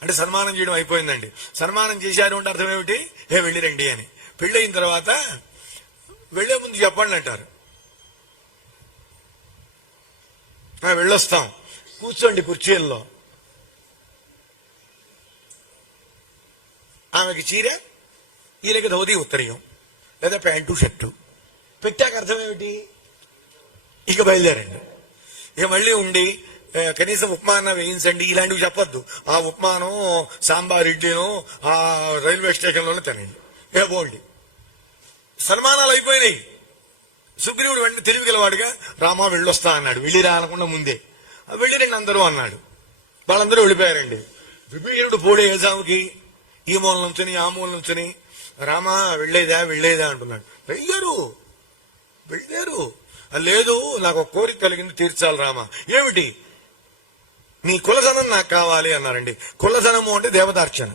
అంటే సన్మానం చేయడం అయిపోయిందండి. సన్మానం చేశారు అంటే అర్థం ఏమిటి? వెళ్ళి రండి అని. పెళ్ళయిన తర్వాత వెళ్లే ముందు చెప్పండి అంటారు. వెళ్ళొస్తాం, కూర్చోండి కుర్చీల్లో. ఆమెకి చీర, ఈయనకి ధోతి ఉత్తరీయం లేదా ప్యాంటు షర్టు పెట్టాక అర్థం ఏమిటి? ఇక బయలుదేరండి. ఇక మళ్ళీ ఉండి కనీసం ఉప్మానం వేయించండి ఇలాంటివి చెప్పొద్దు. ఆ ఉప్మానం సాంబార్ ఇడ్లీనో ఆ రైల్వే స్టేషన్లోనే తినండి. ఇక పోండి. సన్మానాలు అయిపోయినాయి. సుగ్రీవుడు వెంటనే తెలివి గలవాడుగా రామా వెళ్ళొస్తా అన్నాడు. వెళ్ళిరా అనకుండా ముందే వెళ్ళిరండి అందరూ అన్నాడు. వాళ్ళందరూ వెళ్ళిపోయారండి. విభీషణుడు పోడే ఏజాముకి ఈ మూల నుంచుని ఆ మూల నుంచుని రామా వెళ్ళేదా అంటున్నాడు. వెళ్ళారు. లేదు, నాకు ఒక కోరిక కలిగింది, తీర్చాలి రామా. ఏమిటి? నీ కులధనం నాకు కావాలి అన్నారండి. కులధనము అంటే దేవతార్చన.